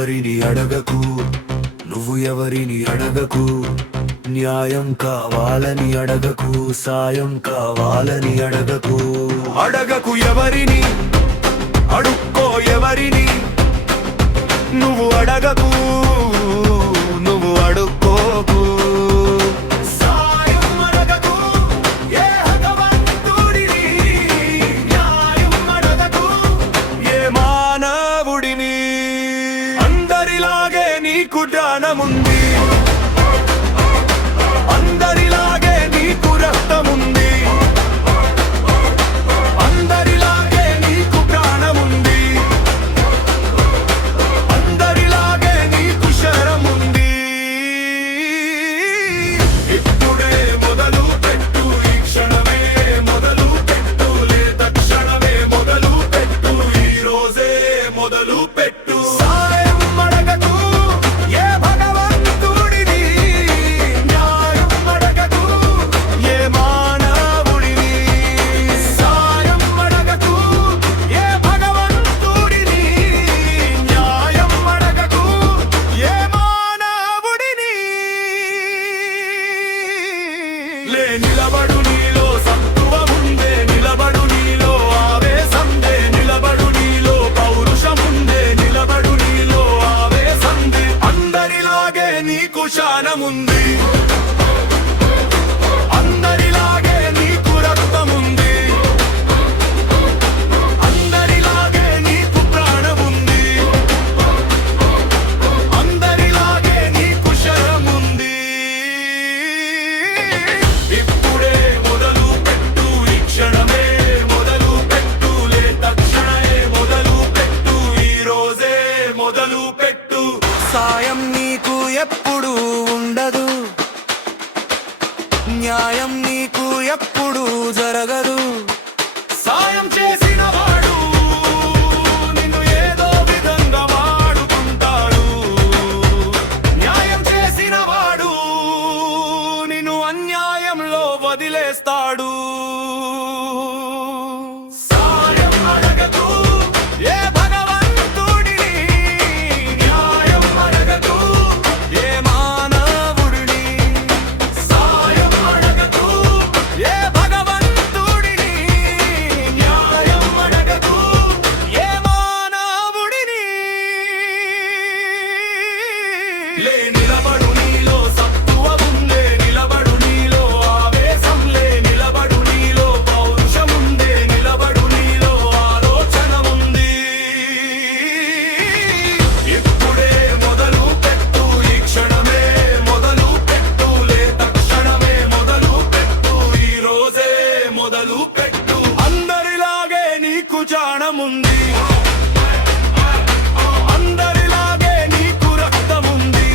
ఎవరిని అడగకు, నువ్వు ఎవరిని అడగకు. న్యాయం కావాలని అడగకు, సాయం కావాలని అడగకు. అడగకు ఎవరిని, అడుక్కో ఎవరిని. నువ్వు అడగకు, నువ్వు అడుక్కోకు. సాయం అడగకు ఏ భగవంతుడిని, న్యాయం అడగకు ఏ మానవుడిని. అందరిలాగే నీకు జ్ఞానముంది, అందరిలాగే నీకు రక్తముంది, అందరిలాగే నీకు ప్రాణముంది, అందరిలాగే నీకు శరముంది. ఇప్పుడే మొదలు పెట్టు, ఈ క్షణమే మొదలు పెట్టు, లేదా క్షణమే మొదలు పెట్టు, ఈ రోజే మొదలు పెట్టు. సాయం అడగకు ఏ భగవంతుడిని, న్యాయం అడగకు ఏ మానవుడిని. సాయం అడగకు ఏ భగవంతుడిని, న్యాయం అడగకు ఏ మానవుడిని. నిలబడు నీలో సత్తువ ఉందే, నిలబడు నీలో ఆవేశందే, నిలబడు నీలో పౌరుషముందే, నిలబడు నీలో ఆవేశందే. అందరిలాగే నీకు శానముంది, అందరిలాగే నీకు రక్తముంది, అందరిలాగే నీకు ప్రాణముంది, అందరిలాగే నీకు శరముంది. ఇప్పుడే మొదలు పెట్టు, ఈ క్షణమే మొదలు పెట్టు, లేదా క్షణమే మొదలు పెట్టు, ఈ రోజే మొదలు పెట్టు. సాయం నీకు ఎప్పుడు ఉండదు, న్యాయం నీకు ఎప్పుడు జరగదు. సాయం చేసిన వాడు నిన్ను ఏదో విధంగా వాడుకుంటాడు, న్యాయం చేసిన వాడు నిన్ను అన్యాయంలో వదిలేస్తాడు. సాయం అడగకు ఏ భగవంతుడిని, న్యాయం అడగకు ఏ మానవుడిని. సాయం అడగకు ఏ భగవంతుడిని, న్యాయం అడగకు ఏ మానవుడిని. నిలబడు నీలో సత్తువ ఉందే, నిలబడు నీలో ఆవేశంలే, నిలబడు నీలో పౌరుషముందే, నిలబడు నీలో ఆలోచన ఉంది. ఇప్పుడే మొదలు పెట్టు, ఈ క్షణమే మొదలు పెట్టు, లేదా క్షణమే మొదలు పెట్టు, ఈ రోజే మొదలు పెట్టు. అందరిలాగే నీకు జానముంది, అందరిలాగే నీకు రక్తముంది,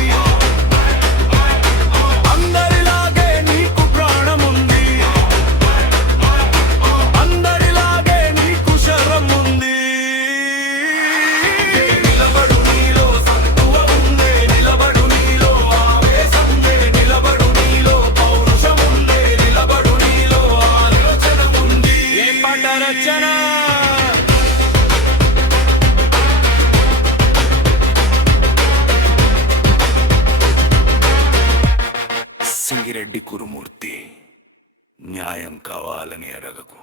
అందరిలాగే నీకు ప్రాణముంది, అందరిలాగే నీకు శరముంది. నిలబడు నీలో సత్తువ ఉందే, నిలబడు నీలో ఆవేశందే, నిలబడు నీలో పౌరుషముందే, నిలబడు నీలో ఆలోచనముంది. ఏ పాట రచన సింగిరెడ్డి కురుమూర్తి. న్యాయం కావాలని అడగకు.